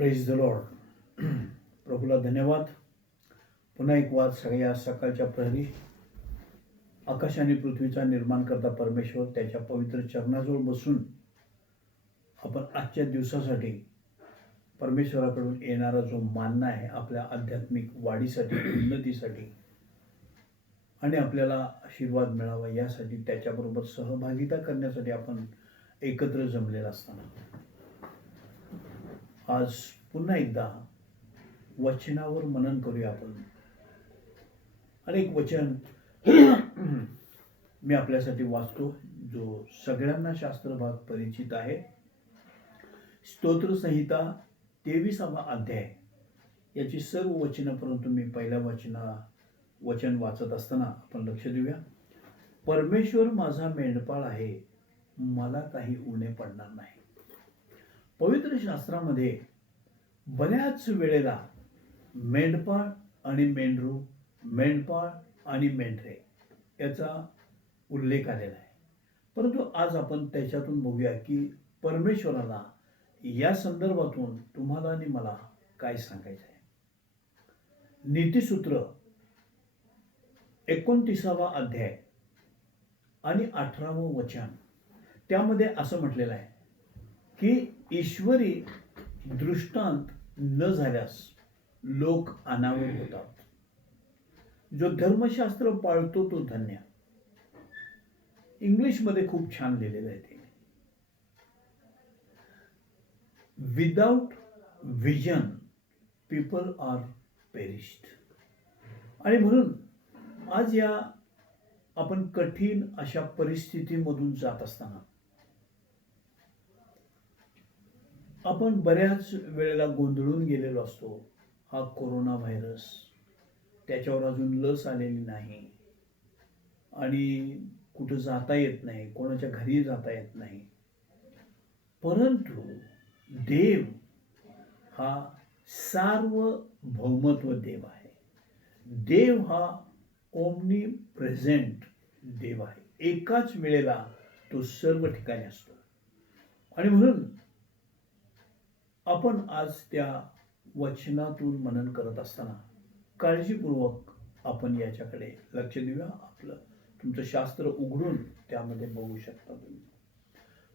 Praise the Lord. प्रभूला धन्यवाद. पुन्हा एक वाद सगळ्या सकाळच्या प्रहरी आकाश आणि पृथ्वीचा निर्माण करता परमेश्वर त्याच्या पवित्र चरणाजवळ बसून आपण आजच्या दिवसासाठी परमेश्वराकडून येणारा जो मानना आहे आपल्या आध्यात्मिक वाढीसाठी, उन्नतीसाठी आणि आपल्याला आशीर्वाद मिळावा यासाठी त्याच्याबरोबर सहभागिता करण्यासाठी आपण एकत्र जमलेला असताना आज पुन्हा एकदा वचनावर मनन करूया आपण. अनेक वचन मी आपल्यासाठी वाचतो जो सगळ्यांना शास्त्रभाग परिचित आहे. स्तोत्र संहिता 23वा अध्याय याची सर्व वचनं, परंतु मी पहिल्या वचन वाचत असताना आपण लक्ष देऊया. परमेश्वर माझा मेंढपाळ आहे, मला काही उणे पडणार नाही. पवित्र शास्त्रामध्ये बऱ्याच वेळेला मेंढपाळ आणि मेंढरू, मेंढपाळ आणि मेंढरे याचा उल्लेख आलेला आहे. परंतु आज आपण त्याच्यातून बघूया की परमेश्वराला या संदर्भातून तुम्हाला आणि मला काय सांगायचं आहे. नीतिसूत्र 29वा अध्याय आणि 18वं वचन, त्यामध्ये असं म्हटलेलं आहे की ईश्वरी दृष्टांत न झाल्यास लोक अनावर होतात. जो धर्मशास्त्र पाळतो तो धन्य. इंग्लिशमध्ये खूप छान लिहिलेलं आहे ते. Without vision people are perished. आणि म्हणून आज या आपण कठीण अशा परिस्थितीमधून जात असताना आपण बऱ्याच वेळेला गोंधळून गेलेलो असतो. हा कोरोना व्हायरस, त्याच्यावर अजून लस आलेली नाही आणि कुठं जाता येत नाही, कोणाच्या घरी जाता येत नाही. परंतु देव हा सार्वभौमत्व देव आहे. देव हा ओमनी प्रेझेंट देव आहे. एकाच वेळेला तो सर्व ठिकाणी असतो. आणि म्हणून आपण आज त्या वचनातून मनन करत असताना काळजीपूर्वक आपण याच्याकडे लक्ष देऊया. तुमचं शास्त्र उघडून त्यामध्ये बघू शकता तुम्ही.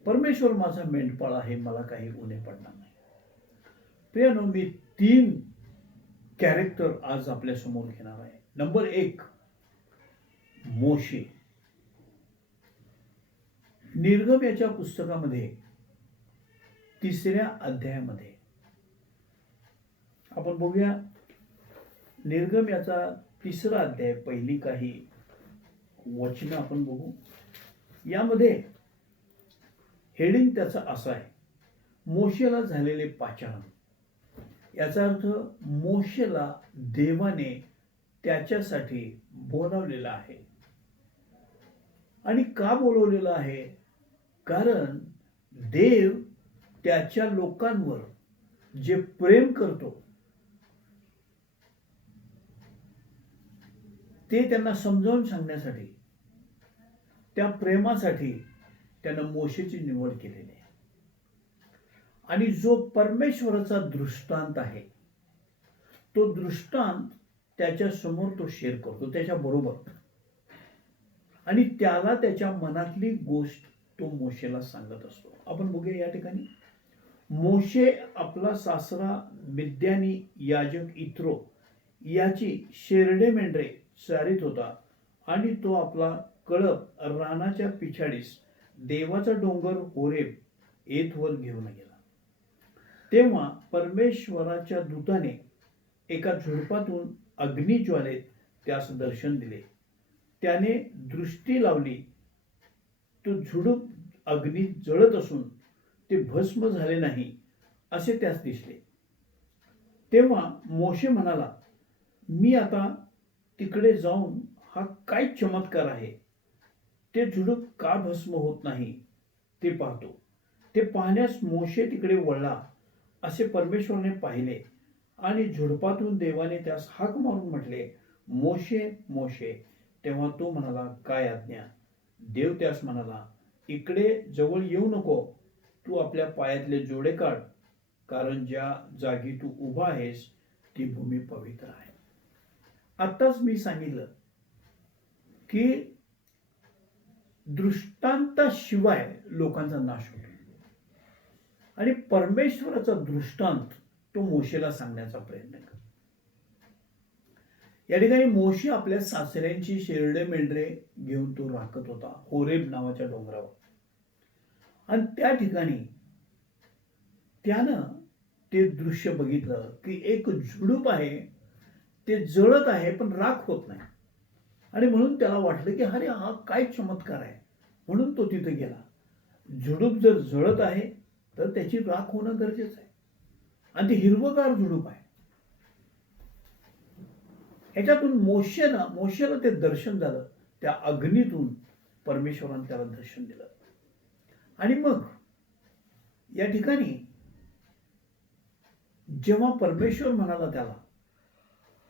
परमेश्वर माझा मेंढपाळ आहे, मला काही उणे पडणार नाही. प्रियानो, मी 3 कॅरेक्टर आज आपल्या समोर घेणार आहे. नंबर 1, मोशे. निर्गम याच्या पुस्तकामध्ये 3ऱ्या अध्यायामध्ये आपण बघूया. निर्गम याचा 3रा अध्याय, पहिली काही वचनं आपण बघू. यामध्ये हेडिंग त्याचा असा आहे, मोशेला झालेले पाचारण. याचा अर्थ मोशेला देवाने त्याच्यासाठी बोलावलेला आहे. आणि का बोलवलेलं आहे? कारण देव त्याच्या लोकांवर जे प्रेम करतो ते त्यांना समजावून सांगण्यासाठी, त्या प्रेमासाठी त्यानं मोशेची निवड केलेली आहे. आणि जो परमेश्वराचा दृष्टांत आहे तो दृष्टांत त्याच्या समोर तो शेअर करतो त्याच्या बरोबर. आणि त्याला त्याच्या मनातली गोष्ट तो मोशेला सांगत असतो. आपण बघूया या ठिकाणी. मोशे आपला सासरा मिद्यानी याजक इत्रो याची शेरडे मेंढरे चारित होता आणि तो आपला कळप रानाच्या पिछाडीस देवाचा डोंगर होरेब येथवर घेऊन गेला. तेव्हा परमेश्वराच्या दूताने एका झुडपातून अग्निज्वालेत त्यास दर्शन दिले. त्याने दृष्टी लावली, तो झुडूप अग्नीत जळत असून ते भस्म झाले नाही असे त्यास दिसले. तेव्हा मोशे म्हणाला, मी आता तिकडे जाऊन हा काय चमत्कार आहे, ते झुडूप का भस्म होत नाही ते पाहतो. ते पाहण्यास मोशे तिकडे वळला. असे परमेश्वराने पाहिले आणि झुडपातून देवाने त्यास हाक मारून म्हटले, मोशे मोशे. तेव्हा तो म्हणाला, काय आज्ञा? देव त्यास म्हणाला, इकडे जवळ येऊ नको, तू आपल्या पायातले जोडे काढ. कारण ज्या जागी तू उभा आहेस ती भूमी पवित्र आहे. आत्ताच मी सांगितलं की दृष्टांताशिवाय लोकांचा नाश होतो आणि परमेश्वराचा दृष्टांत तो मोशेला सांगण्याचा प्रयत्न करतो. या ठिकाणी मोशे आपल्या सासऱ्यांची शेरडे मेंढरे घेऊन तो राखत होता होरेब नावाच्या डोंगरावर. आणि त्या ठिकाणी त्यानं ते दृश्य बघितलं की एक झुडूप आहे, ते जळत आहे पण राख होत नाही. आणि म्हणून त्याला वाटलं की अरे हा काय चमत्कार आहे, म्हणून तो तिथे गेला. झुडूप जर जळत आहे तर त्याची राख होणं गरजेचं आहे आणि ते हिरवगार झुडूप आहे. ह्याच्यातून मोशेला ते दर्शन झालं. त्या अग्नीतून परमेश्वराने त्याला दर्शन दिलं. आणि मग या ठिकाणी जेव्हा परमेश्वर म्हणाला त्याला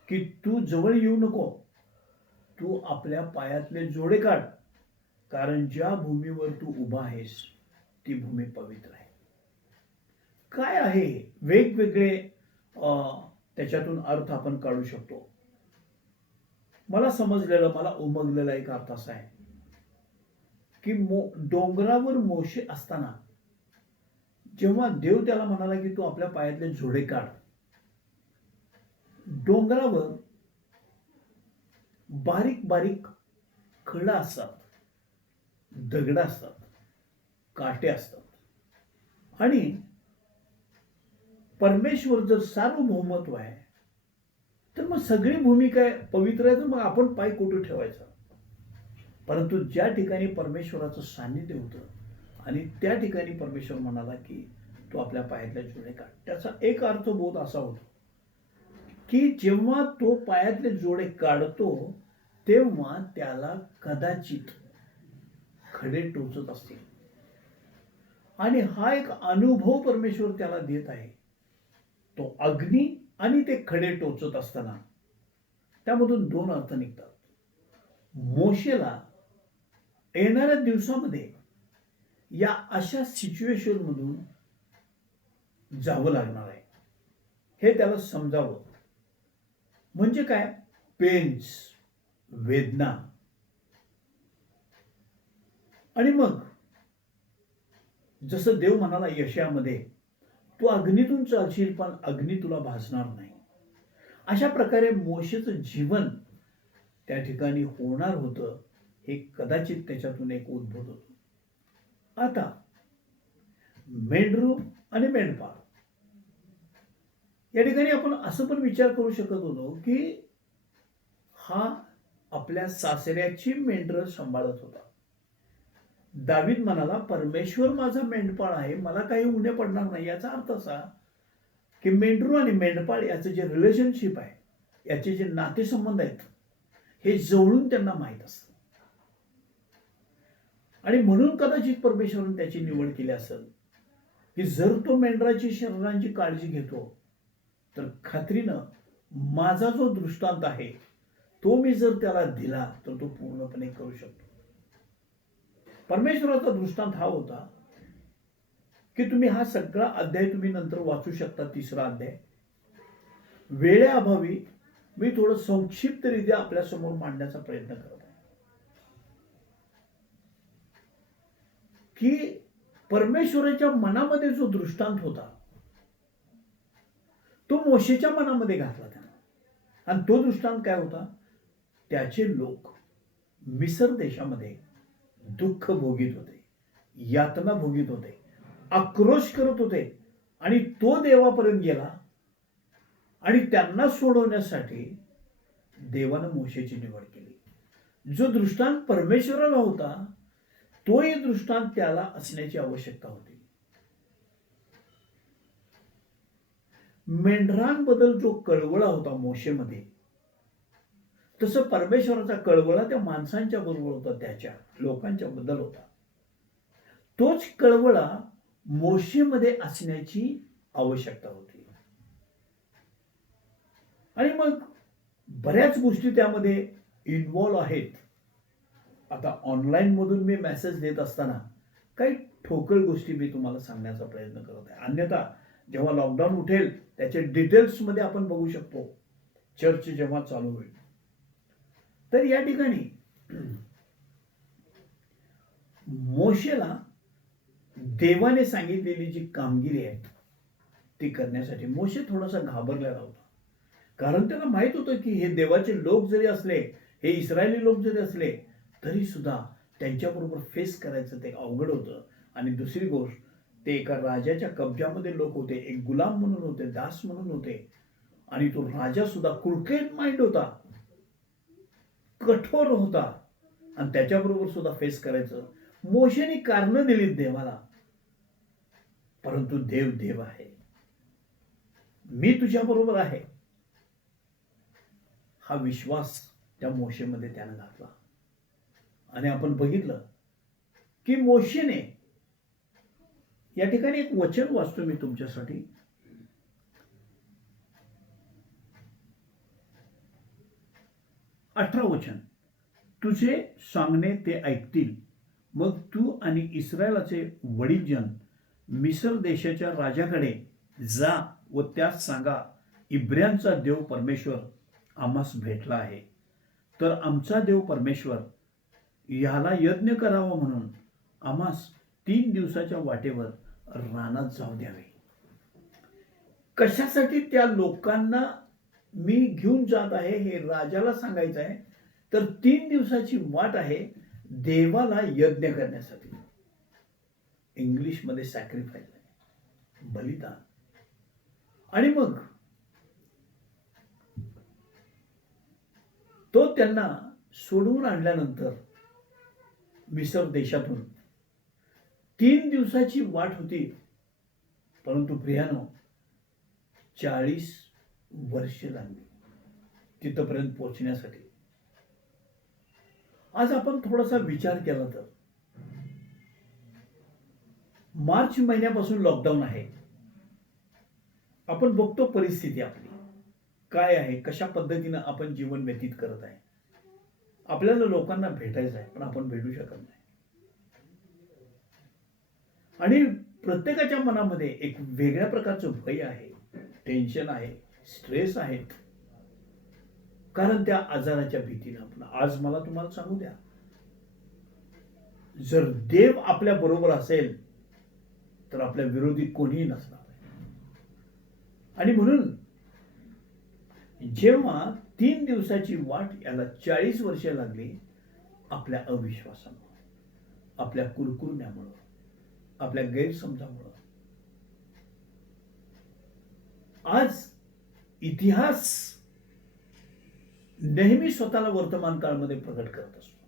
की तू जवळ येऊ नको, तू आपल्या पायातले जोडे काढ, कारण ज्या भूमीवर तू उभा आहेस ती भूमी पवित्र आहे. काय आहे वेगवेगळे त्याच्यातून अर्थ आपण काढू शकतो. मला समजलेलं, मला उमगलेला एक अर्थ असा आहे की डोंगरावर मोशे असताना जेव्हा देव त्याला म्हणाला की तू आपल्या पायातले जोडे काढ, डोंगरावर बारीक बारीक खडा असतात, दगड असतात, काटे असतात. आणि परमेश्वर जर सार्वभौमत्व आहे तर मग सगळी भूमी काय पवित्र आहे, तर मग आपण पाय कुठे ठेवायचा. परंतु ज्या ठिकाणी परमेश्वराचं सान्निध्य होतं आणि त्या ठिकाणी परमेश्वर म्हणाला की तू आपल्या पायातल्या जोडे काढ, त्याचा एक अर्थबोध असा होतो की जेव्हा तो पायातले जोडे काढतो तेव्हा त्याला कदाचित खडे टोचत असतील. आणि हा एक अनुभव परमेश्वर त्याला देत आहे. तो अग्नी आणि ते खडे टोचत असताना त्यामधून दोन अर्थ निघतात. मोशेला येणाऱ्या दिवसामध्ये या अशा सिच्युएशन मधून जावं लागणार आहे, हे त्याला समजावं. म्हणजे काय, पेन्स, वेदना. आणि मग जसं देव म्हणाला यशामध्ये, तू अग्नीतून चालशील पण अग्नी तुला भासणार नाही. अशा प्रकारे मोशेचं जीवन त्या ठिकाणी होणार होतं, हे कदाचित त्याच्यातून एक उद्भूत होतं. आता मेंढरू आणि मेंढपाळ या ठिकाणी आपण असं पण विचार करू शकत होतो की हा आपल्या सासऱ्याची मेंढरं सांभाळत होता. दावीद म्हणाला परमेश्वर माझा मेंढपाळ आहे, मला काही उणे पडणार नाही. याचा अर्थ असा की मेंढरू आणि मेंढपाळ याचं जे रिलेशनशिप आहे, याचे जे नातेसंबंध आहेत, हे जवळून त्यांना माहीत असतं. आणि म्हणून कदाचित परमेश्वराने त्याची निवड केली असेल की जर तो मेंढराची शरीरांची काळजी घेतो तर खात्रीनं माझा जो दृष्टांत आहे तो मी जर त्याला दिला तर तो पूर्णपणे करू शकतो. परमेश्वराचा दृष्टांत हा होता की तुम्ही हा सगळा अध्याय तुम्ही नंतर वाचू शकता. 3रा अध्याय वेळेअभावी मी थोडं संक्षिप्तरित्या आपल्या समोर मांडण्याचा प्रयत्न करत आहे की परमेश्वराच्या मनामध्ये जो दृष्टांत होता तो मोशेच्या मनामध्ये घातला त्यानं. आणि तो दृष्टांत काय होता, त्याचे लोक मिस्र देशामध्ये दुःख भोगीत होते, यातना भोगीत होते, आक्रोश करत होते. आणि तो देवापर्यंत गेला आणि त्यांना सोडवण्यासाठी देवानं मोशेची निवड केली. जो दृष्टांत परमेश्वराला होता तोही दृष्टांत त्याला असण्याची आवश्यकता होती. मेंढरांबद्दल जो कळवळा होता मोशेमध्ये, तसं परमेश्वराचा कळवळा त्या माणसांच्या बरोबर होता, त्याच्या लोकांच्या बद्दल होता. तोच कळवळा मोशेमध्ये असण्याची आवश्यकता होती. आणि मग बऱ्याच गोष्टी त्यामध्ये इन्व्हॉल्व आहेत. आता ऑनलाईन मधून मी मेसेज देत असताना काही ठोकळ गोष्टी मी तुम्हाला सांगण्याचा प्रयत्न करत आहे. अन्यथा जेव्हा लॉकडाऊन उठेल त्याचे डिटेल्समध्ये आपण बघू शकतो, चर्च जेव्हा चालू होईल. तर या ठिकाणी मोशेला देवाने सांगितलेली जी कामगिरी आहे ती करण्यासाठी मोशे थोडासा घाबरलेला होता. कारण त्याला माहित होतं की हे देवाचे लोक जरी असले, हे इस्रायली लोक जरी असले, तरी सुद्धा त्यांच्याबरोबर फेस करायचं ते अवघड होतं. आणि दुसरी गोष्ट, ते एका राजाच्या कब्जामध्ये लोक होते, एक गुलाम म्हणून होते, दास म्हणून होते. आणि तो राजा सुद्धा क्रुकेड माइंड होता, कठोर होता, आणि त्याच्याबरोबर सुद्धा फेस करायचं. मोशेने कारणं दिलीत देवाला, परंतु देव देव आहे. मी तुझ्या बरोबर आहे हा विश्वास त्या मोशेमध्ये त्यानं घातला. आणि आपण बघितलं की मोशेने या ठिकाणी एक वचन वाचतो मी तुमच्यासाठी. 18 वचन, तुझे सांगणे ते ऐकतील, मग तू आणि इस्रायलाचे वडीलजन मिस्र देशाच्या राजाकडे जा व त्यास सांगा, इब्र्यांचा देव परमेश्वर आम्हास भेटला आहे, तर आमचा देव परमेश्वर ह्याला यज्ञ करावा म्हणून आम्हास 3 दिवसाच्या वाटेवर रानात जाऊ द्यावे. कशासाठी त्या लोकांना मी घेऊन जात आहे हे राजाला सांगायचं आहे. तर 3 दिवसाची वाट आहे देवाला यज्ञ करण्यासाठी. इंग्लिशमध्ये सॅक्रिफाईस आहे, बलिदान. आणि मग तो त्यांना सोडवून आणल्यानंतर मिस्र देशातून 3 दिवसाची वाट होती, परंतु प्रियानो 40 वर्ष लागली तिथपर्यंत पोहोचण्यासाठी. आज आपण थोडासा विचार केला तर मार्च महिन्यापासून लॉकडाऊन आहे. आपण बघतो परिस्थिती आपली काय आहे, कशा पद्धतीनं आपण जीवन व्यतीत करत आहे. आपल्याला लोकांना भेटायचं आहे, पण आपण भेटू शकत नाही. आणि प्रत्येकाच्या मनामध्ये एक वेगळ्या प्रकारचं भय आहे, टेन्शन आहे, स्ट्रेस आहे, कारण त्या आजाराच्या भीतीनं. आपण आज मला तुम्हाला सांगू द्या, जर देव आपल्या बरोबर असेल तर आपल्या विरोधी कोणीही नसणार. आणि म्हणून जेव्हा 3 दिवसाची वाट याला 40 वर्षे लागली, आपल्या अविश्वासामुळे, आपल्या कुरकुरण्यामुळं, आपल्या गैरसमजामुळं. आज इतिहास नेहमी स्वतःला वर्तमान काळामध्ये प्रकट करत असतो.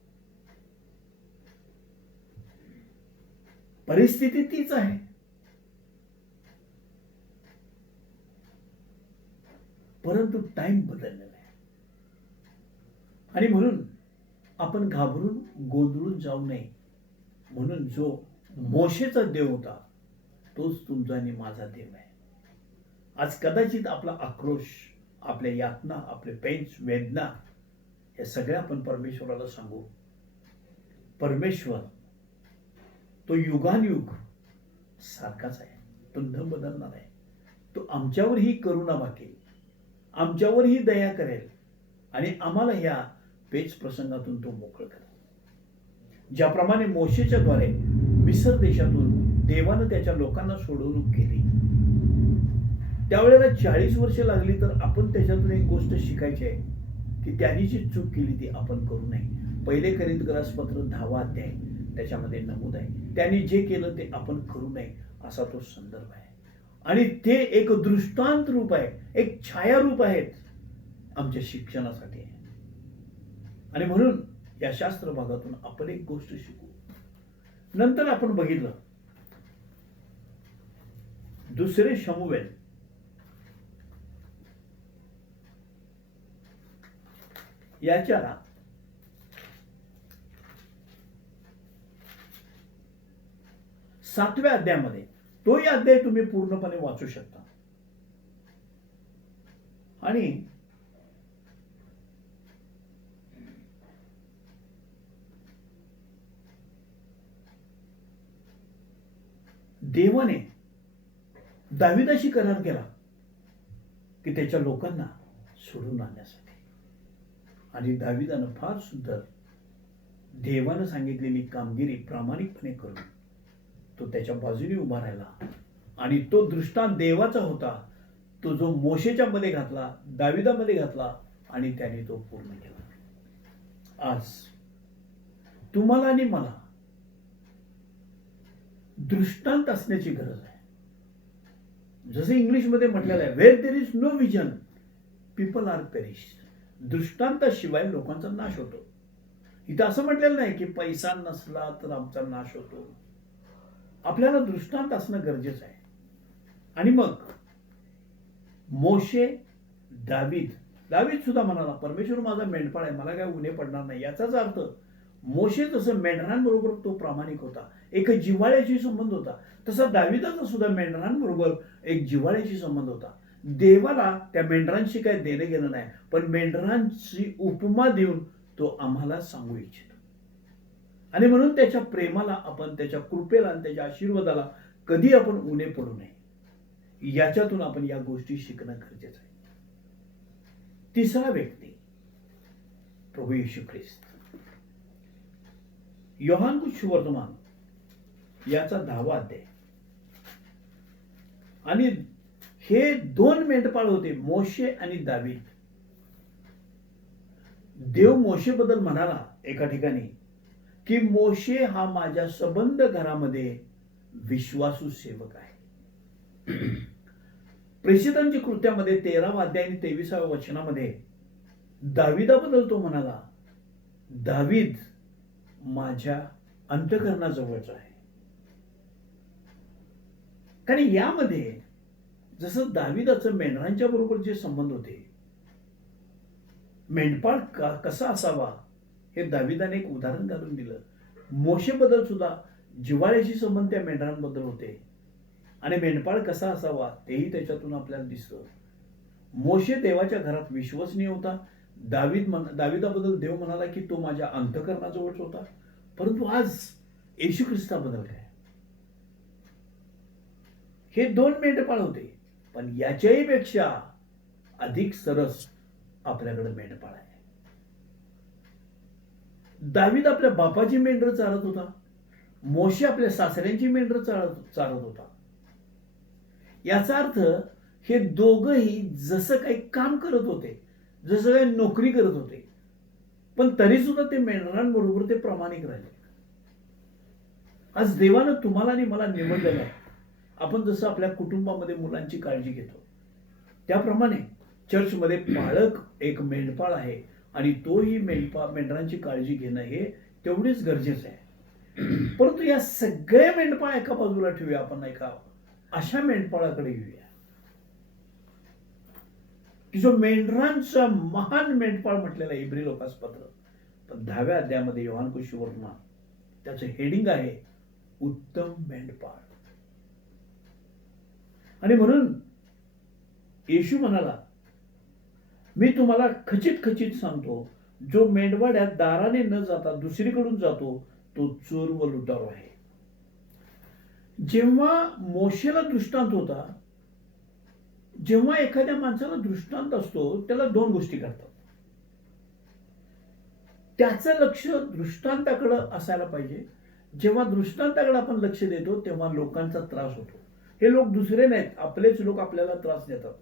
परिस्थिती तीच आहे, परंतु टाइम बदललेला आहे. आणि म्हणून आपण घाबरून गोंधळून जाऊ नये. म्हणून जो मोशेचा देव होता तोच तुमचा आणि माझा देव आहे. आज कदाचित आपला आक्रोश, आपल्या यातना, आपले पेन्स, वेदना, हे सगळे आपण परमेश्वराला सांगू. परमेश्वर तो युगानुयुग सारखाच आहे, तो न बदलणार आहे. तो आमच्यावरही करुणा वाकेल, आमच्यावरही दया करेल, आणि आम्हाला ह्या पेच प्रसंगातून तो मोकळ करेल. ज्याप्रमाणे मोशेच्या द्वारे मिस्र देशातून देवानं त्याच्या लोकांना सोडवणूक केली, त्यावेळेला 40 वर्ष लागली. तर आपण त्याच्यातून एक गोष्ट शिकायची आहे की त्यांनी जी चूक केली ती आपण करू नये. पहिले कोरिन्थपत्र 10 अध्याय त्याच्यामध्ये नमूद आहे, त्यांनी जे केलं ते आपण करू नये असा तो संदर्भ आहे. आणि ते एक दृष्टांत रूप आहे, एक छायारूप आहेत आमच्या शिक्षणासाठी. आणि म्हणून या शास्त्र भागातून आपण एक गोष्ट शिकू. नंतर आपण बघितलं 2 शमूएल याच्या 7व्या अध्यायामध्ये, तोही अध्याय तुम्ही पूर्णपणे वाचू शकता. आणि देवाने दाविदाशी करार केला की त्याच्या लोकांना सोडून आणण्यासाठी. आणि दाविदानं फार सुंदर देवानं सांगितलेली कामगिरी प्रामाणिकपणे करून तो त्याच्या बाजूने उभा राहिला. आणि तो दृष्टांत देवाचा होता, तो जो मोशेच्या मध्ये घातला, दाविदामध्ये घातला आणि त्याने तो पूर्ण केला. आज तुम्हाला आणि मला दृष्टांत असण्याची गरज आहे. जसे इंग्लिशमध्ये म्हटलेलं आहे, where there is no vision people are perish. दृष्टांताशिवाय लोकांचा नाश होतो. इथं असं म्हटलेलं नाही की पैसा नसला तर आमचा नाश होतो. आपल्याला दृष्टांत असणं गरजेचं आहे. आणि मग मोशे, दावीद सुद्धा म्हणाला, परमेश्वर माझा मेंढपाळ आहे, मला काय उणे पडणार नाही. याचाच अर्थ मोशे जसं मेंढरांबरोबर तो प्रामाणिक होता, एक जिव्हाळ्याशी संबंध होता, तसा दाविदाचा सुद्धा मेंढरांबरोबर एक जिव्हाळ्याशी संबंध होता. देवाला त्या मेंढरांशी काय देणं घेणं नाही, पण मेंढरांची उपमा देऊन तो आम्हाला सांगू इच्छितो. आणि म्हणून त्याच्या प्रेमाला आपण, त्याच्या कृपेला आणि त्याच्या आशीर्वादाला कधी आपण उणे पडू नये. याच्यातून आपण या गोष्टी शिकणं गरजेचं आहे. तिसरा व्यक्ती प्रभू येशू ख्रिस्त. योहान सुवर्तमान याचा 10वा अध्याय. आणि हे 2 मेंढपाळ होते, मोशे आणि दावीद. देव मोशेबद्दल म्हणाला एका ठिकाणी की मोशे हा माझ्या सबंध घरामध्ये विश्वासू सेवक आहे. प्रेषितांची कृत्यामध्ये 13वा अध्याय आणि 23व्या वचनामध्ये दाविदाबद्दल तो म्हणाला, दावीद माझ्या अंतःकरणाजवळचा आहे. कारण यामध्ये जसं दाविदाचं मेंढरांच्या बरोबर जे संबंध होते, मेंढपाळ कसा असावा हे दाविदाने एक उदाहरण घालून दिलं. मोशेबद्दल सुद्धा जिव्हाळ्याशी संबंध त्या मेंढरांबद्दल होते आणि मेंढपाळ कसा असावा तेही त्याच्यातून आपल्याला दिसतं. मोशे देवाच्या घरात विश्वसनीय होता. दाविदाबद्दल देव म्हणाला की तो माझ्या अंतःकरणाजवळच होता. परंतु आज येशू ख्रिस्ताबद्दल काय, हे 2 मेंढपाळ होते, पण याच्याही पेक्षा अधिक सरस आपल्याकडे मेंढपाळ आहे. दावीद आपल्या बापाची मेंढरं चारत होता, मोशे आपल्या सासऱ्यांची मेंढरं चारत होता. याचा अर्थ हे दोघंही जसं काही काम करत होते, जसं काही नोकरी करत होते, पण तरी सुद्धा ते मेंढरांबरोबर ते प्रामाणिक राहिले. आज देवानं तुम्हाला आणि मला निवडलेलं आहे. आपण जसं आपल्या कुटुंबामध्ये मुलांची काळजी घेतो, त्याप्रमाणे चर्चमध्ये पालक एक मेंढपाळ आहे आणि तोही मेंढरांची काळजी घेणं हे तेवढेच गरजेचं आहे. परंतु या सगळ्या मेंढपाळ एका बाजूला ठेवूया, आपण एका अशा मेंढपाळाकडे येऊया की जो मेंढरांचा महान मेंढपाळ म्हटलेला इब्री लोकासपत्र, पण 10व्या अध्यायामध्ये योहान सुवर्तमान त्याचं हेडिंग आहे उत्तम मेंढपाळ. आणि म्हणून येशू म्हणाला, मी तुम्हाला खचित खचित सांगतो, जो मेंढवाड्यात दाराने न जाता दुसरीकडून जातो तो चोर व लुटारू आहे. जेव्हा मोशेला दृष्टांत होता, जेव्हा एखाद्या माणसाला दृष्टांत असतो त्याला 2 गोष्टी करतात. त्याचं लक्ष दृष्टांताकडे असायला पाहिजे. जेव्हा दृष्टांताकडे आपण लक्ष देतो तेव्हा लोकांचा त्रास होतो. हे लोक दुसरे नाहीत, आपलेच लोक आपल्याला त्रास देतात,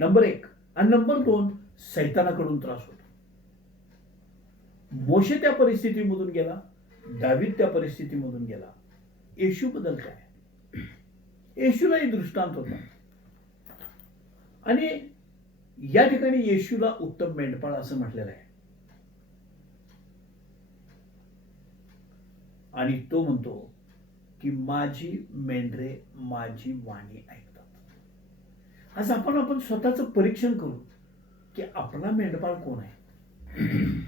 नंबर 1. आणि नंबर 2, सैतानाकडून त्रास होतो. मोशे त्या परिस्थितीमधून गेला, दावीद त्या परिस्थितीमधून गेला. येशू बद्दल काय, येशूलाही दृष्टांत होता. आणि या ठिकाणी येशूला उत्तम मेंढपाळ असं म्हटलेलं आहे. आणि तो म्हणतो की माझी मेंढरे माझी वाणी ऐकतात. आज आपण स्वतःचं परीक्षण करू की आपला मेंढपाळ कोण आहे.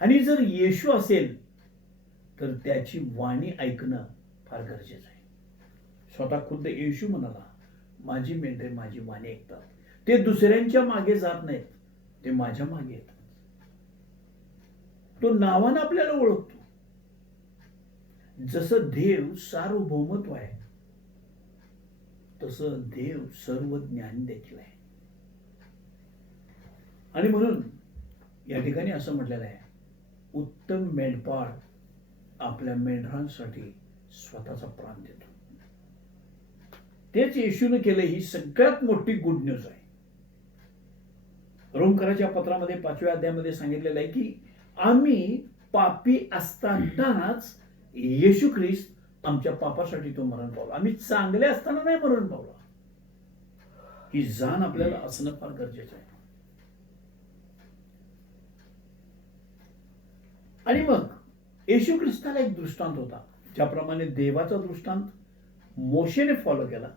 आणि जर येशू असेल तर त्याची वाणी ऐकणं फार गरजेचं आहे. स्वतः खुद्द येशू म्हणाला, माझी मेंढरे माझी वाणी ऐकतात. ते दुसऱ्यांच्या मागे जात नाहीत, ते माझ्या मागे येतात. तो नावानं आपल्याला ओळखतो. जसं देव सार्वभौमत्व आहे, तसं देव सर्व ज्ञान देखील आहे. आणि म्हणून या ठिकाणी असं म्हटलेलं आहे, उत्तम मेंढपाळ आपल्या मेंढरांसाठी स्वतःचा प्राण देतो. तेच येशूने केलं. ही सगळ्यात मोठी गुड न्यूज आहे. रोमकराच्या पत्रामध्ये 5व्या अध्यायामध्ये सांगितलेलं आहे की आम्ही पापी असतानाच येशू ख्रिस्त आमच्या पापासाठी तो मरण पावला. आम्ही चांगले असताना नाही मरण पावला. ही जाण आपल्याला असणं फार गरजेचं आहे. आणि मग येशू ख्रिस्ताला एक दृष्टांत होता. ज्याप्रमाणे देवाचा दृष्टांत मोशेने फॉलो केला,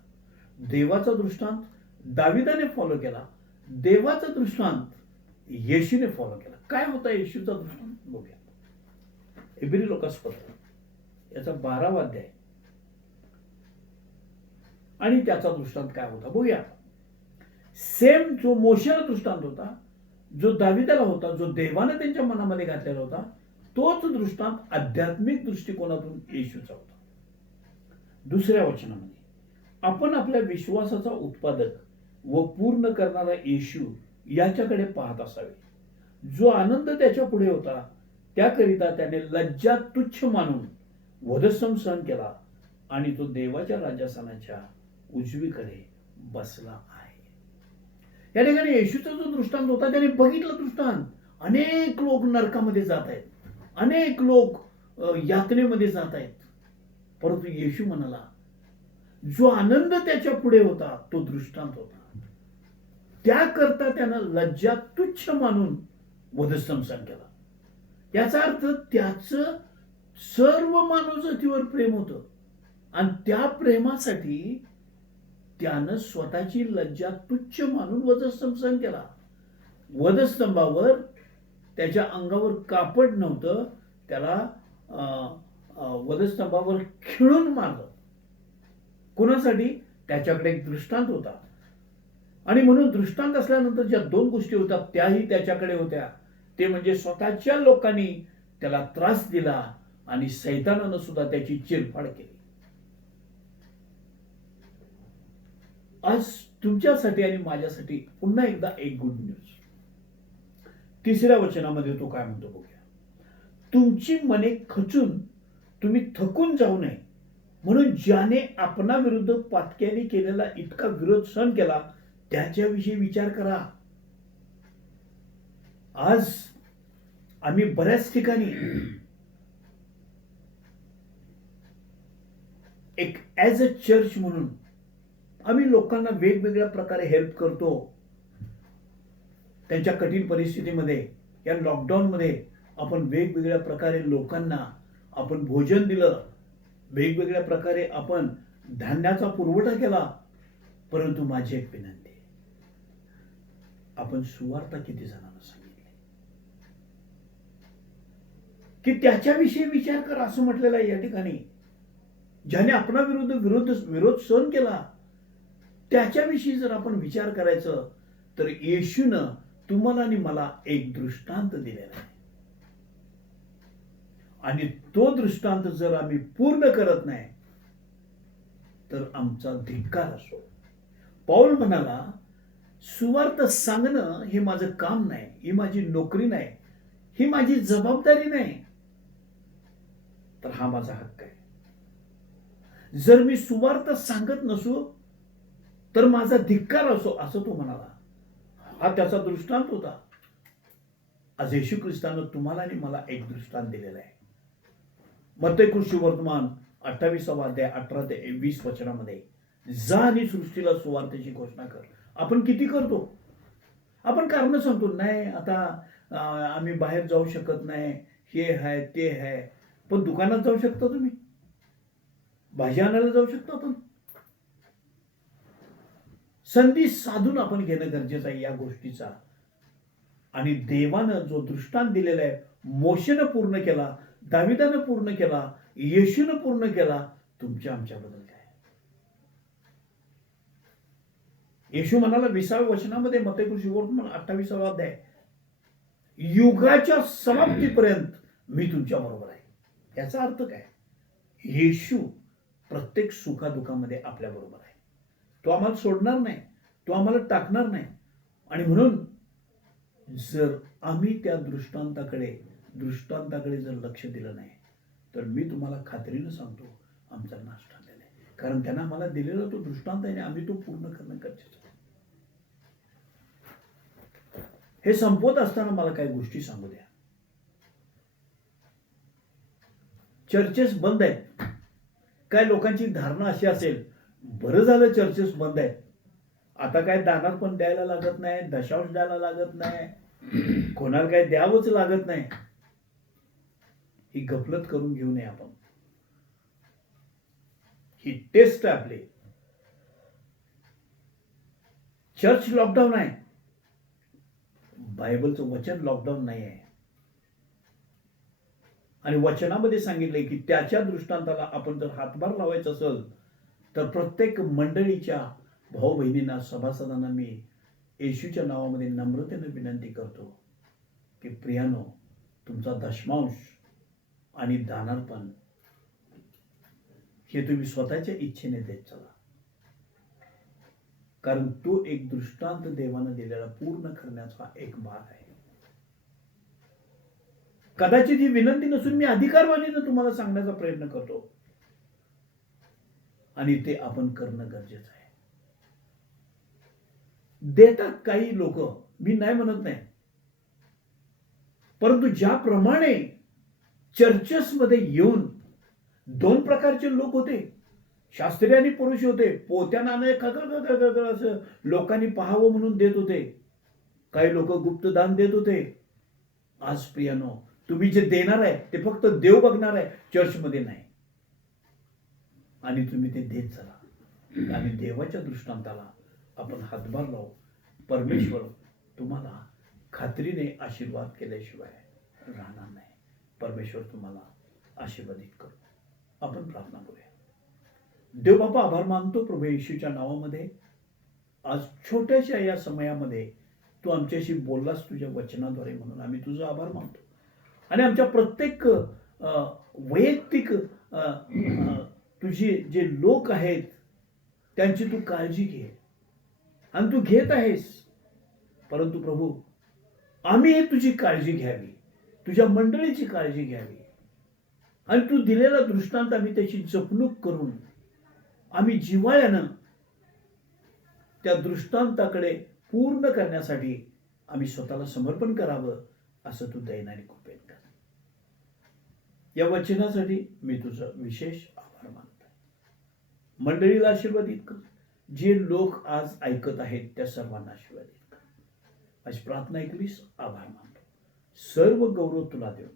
देवाचा दृष्टांत दाविदाने फॉलो केला, देवाचा दृष्टांत येशूने फॉलो केला. काय होता येशूचा दृष्टांत बघूया. इब्री लोकासपत्र याचा 12वा अध्याय आणि त्याचा दृष्टांत काय होता बघूया. सेम जो मोशेला दृष्टांत होता, जो दाविदाला होता, जो देवाने त्यांच्या मनामध्ये घातलेला होता, तोच दृष्टांत आध्यात्मिक दृष्टिकोनातून येशूचा होता. 2ऱ्या वचनामध्ये आपण आपल्या विश्वासाचा उत्पादक व पूर्ण करणारा येशू याच्याकडे पाहत असावे, जो आनंद त्याच्या पुढे होता त्याकरिता त्याने लज्जा तुच्छ मानून वधस्तंभ सहन केला आणि तो देवाच्या राजासनाच्या उजवीकडे बसला आहे. या ठिकाणी येशूचा जो दृष्टांत होता त्याने बघितलं दृष्टांत. अनेक लोक नरकामध्ये जात आहेत, अनेक लोक यातनेमध्ये जात आहेत, परंतु येशू म्हणाला जो आनंद त्याच्या पुढे होता तो दृष्टांत होता. त्याकरता त्यानं लज्जा तुच्छ मानून वधस्तंभ सहन केला. याचा अर्थ त्याचं सर्व मानवजातीवर प्रेम होतं आणि त्या प्रेमासाठी त्यानं स्वतःची लज्जा तुच्छ मानून वधस्तंभ सहन केला. वधस्तंभावर त्याच्या अंगावर कापड नव्हतं, त्याला वधस्तंभावर खिळून मारलं. कोणासाठी? त्याच्याकडे एक दृष्टांत होता. आणि म्हणून दृष्टांत असल्यानंतर ज्या 2 गोष्टी होत्या त्याही त्याच्याकडे होत्या. ते म्हणजे स्वतःच्या लोकांनी त्याला त्रास दिला आणि सैतानानं सुद्धा त्याची चिरफाड केली. आज तुमच्यासाठी आणि माझ्यासाठी पुन्हा एकदा एक गुड न्यूज. 3ऱ्या वचनामध्ये तो काय म्हणतो बघूया. तुमची मने खचून तुम्ही थकून जाऊ नये म्हणून ज्याने आपणा विरुद्ध पातक्याने केलेला इतका विरोध सहन केला त्याच्याविषयी विचार करा. आज आम्ही बऱ्याच ठिकाणी एक ॲज अ चर्च म्हणून आम्ही लोकांना वेगवेगळ्या प्रकारे हेल्प करतो. त्यांच्या कठीण परिस्थितीमध्ये, या लॉकडाऊनमध्ये आपण वेगवेगळ्या प्रकारे लोकांना आपण भोजन दिलं, वेगवेगळ्या प्रकारे आपण धान्याचा पुरवठा केला. परंतु माझी एक विनंती आहे, आपण सुवार्ता किती जणांना सांगितली की त्याच्याविषयी विचार कर असं म्हटलेलं आहे या ठिकाणी. ज्याने आपणा विरोध सहन केला त्याच्याविषयी जर आपण विचार करायचं तर येशूनं तुम्हाला आणि मला एक दृष्टांत दिलेला आहे. आणि तो दृष्टांत जर आम्ही पूर्ण करत नाही तर आमचा धिक्कार असो. पौल म्हणाला सुवार्थ सांगणं हे माझं काम नाही, ही माझी नोकरी नाही, ही माझी जबाबदारी नाही, तर हा माझा हक्क आहे. जर मी सुवार्थ सांगत नसू तर माझा धिक्कार असो असं तो म्हणाला. हा त्याचा दृष्टांत होता. आज येशू ख्रिस्तानं तुम्हाला आणि मला एक दृष्टांत दिलेला आहे. मत्ती सुवर्तमान 28वा अध्याय 18 ते 20 वचनामध्ये जा आणि सृष्टीला सुवार्तेची घोषणा कर. आपण किती करतो? आपण कारण सांगतो नाही आता आम्ही बाहेर जाऊ शकत नाही, हे आहे ते आहे. पण दुकानात जाऊ शकता तुम्ही, भाजी आणायला जाऊ शकतो आपण. संधी साधून आपण घेणं गरजेचं आहे या गोष्टीचा. आणि देवानं जो दृष्टांत दिलेला आहे मोशेनं पूर्ण केला, दाविदानं पूर्ण केला, येशूनं पूर्ण केला. तुमच्या आमच्याबद्दल काय? येशू म्हणाला 20व्या वचनामध्ये मत्ती सुवर्तमान 28वा अध्याय युगाच्या समाप्तीपर्यंत मी तुमच्या बरोबर आहे. याचा अर्थ काय? येशू प्रत्येक सुखादुखामध्ये आपल्या बरोबर आहे. तो आम्हाला सोडणार नाही, तो आम्हाला टाकणार नाही. आणि म्हणून जर आम्ही त्या दृष्टांताकडे जर लक्ष दिलं नाही, तर मी तुम्हाला खात्रीनं सांगतो, आमचा नाश ठरलेला आहे. कारण त्यांना आम्हाला दिलेला तो दृष्टांत आहे आणि आम्ही तो पूर्ण करणं गरजेचं आहे. हे संपवत असताना मला काही गोष्टी सांगू द्या. चर्चेस बंद आहेत. काय लोकांची धारणा अशी असेल, बरं झालं चर्चेस बंद आहेत, आता काय दानात पण द्यायला लागत नाही, दशांश द्यायला लागत नाही, कोणाला काय द्यावंच लागत नाही. ही गफलत करून घेऊ नये आपण. ही टेस्ट आहे आपली. चर्च लॉकडाऊन आहे, बायबलचं वचन लॉकडाऊन नाही आहे. आणि वचनामध्ये सांगितलंय की त्याच्या दृष्टांताला आपण जर हातभार लावायचा असेल, तर प्रत्येक मंडळीच्या भाऊ बहिणींना, सभासदांना मी येशूच्या नावामध्ये नम्रतेने विनंती करतो की प्रियानो, तुमचा दशमांश आणि दानार्पण हे तुम्ही स्वतःच्या इच्छेने देत चला. कारण तो एक दृष्टांत देवानं दिलेला पूर्ण करण्याचा एक भाग आहे. कदाचित ही विनंती नसून मी अधिकारवाणीनं तुम्हाला सांगण्याचा प्रयत्न करतो, आणि ते आपण करणं गरजेचं आहे. देतात काही लोक, मी नाही म्हणत नाही, परंतु ज्याप्रमाणे चर्चेसमध्ये येऊन दोन प्रकारचे लोक होते, शास्त्री आणि पुरुष होते. पोत्यानं असं लोकांनी पाहावं म्हणून देत होते. काही लोक गुप्तदान देत होते. आज प्रियानो, तुम्ही जे देणार आहे ते फक्त देव बघणार आहे, चर्चमध्ये नाही. आणि तुम्ही ते देत चला आणि देवाच्या दृष्टांताला आपण हातभार लावू. परमेश्वर तुम्हाला खात्रीने आशीर्वाद केल्याशिवाय राहणार नाही. परमेश्वर तुम्हाला आशीर्वादित करू. आपण प्रार्थना करूया. देव बापा, आभार मानतो प्रभू येशूच्या नावामध्ये. आज छोट्याशा या समयामध्ये तू आमच्याशी बोललास तुझ्या वचनाद्वारे, म्हणून आम्ही तुझा आभार मानतो. आणि आमच्या प्रत्येक वैयक्तिक तुझे जे लोक आहेत त्यांची तू काळजी घे, आणि तू घेत आहेस. परंतु प्रभू, आम्ही तुझी काळजी घ्यावी, तुझ्या मंडळीची काळजी घ्यावी, आणि तू दिलेला दृष्टांत आम्ही त्याची जपणूक करून आम्ही जिव्हाळ्यानं त्या दृष्टांताकडे पूर्ण करण्यासाठी आम्ही स्वतःला समर्पण करावं, असं तू दयेने कृपेने कर. या वचनासाठी मी तुझं विशेष आभार मानतो. मंडळीला आशीर्वादित कर. जे लोक आज ऐकत आहेत त्या सर्वांना आशीर्वादित कर. अशी प्रार्थना ऐकलीस, आभार मानतो. सर्व गौरव तुला देऊन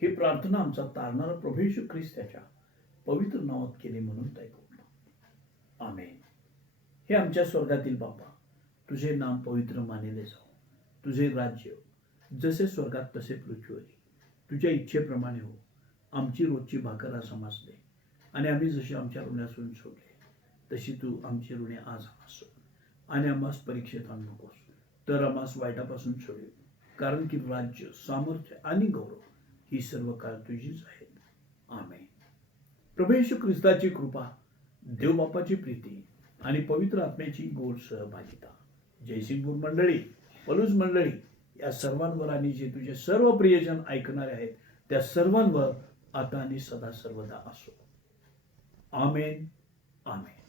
ही प्रार्थना आमचा तारणारा प्रभू येशू ख्रिस्त त्याच्या पवित्र नावात केली म्हणून ऐकू. आमेन. हे आमच्या स्वर्गातील बापा, तुझे नाम पवित्र मानले जाओ. तुझे राज्य जसे स्वर्गात तसे पृथ्वीवर तुझ्या इच्छेप्रमाणे हो. आमची रोजची भाकर आज आम्हास दे, आणि आम्ही जशी आमच्या ऋणासून सोडले तशी तू आमची ऋणे आज आम्हास सोड. आणि आम्हास परीक्षेत आणू नकोस, तर आम्हास वाईटापासून सोडवे. कारण की राज्य, सामर्थ्य आणि गौरव ही सर्व काळ तुझीच आहेत. आमेन. प्रभू येशू ख्रिस्ताची कृपा, देव बापाची प्रीती आणि पवित्र आत्म्याची गोड सहभागिता जयसिंगपूर मंडळी, पलूस मंडळी या सर्वांवर, आणि जे तुझे सर्व प्रियजन ऐकणारे आहेत त्या सर्वांवर आता आणि सदा सर्वदा असो. आमेन. आमेन.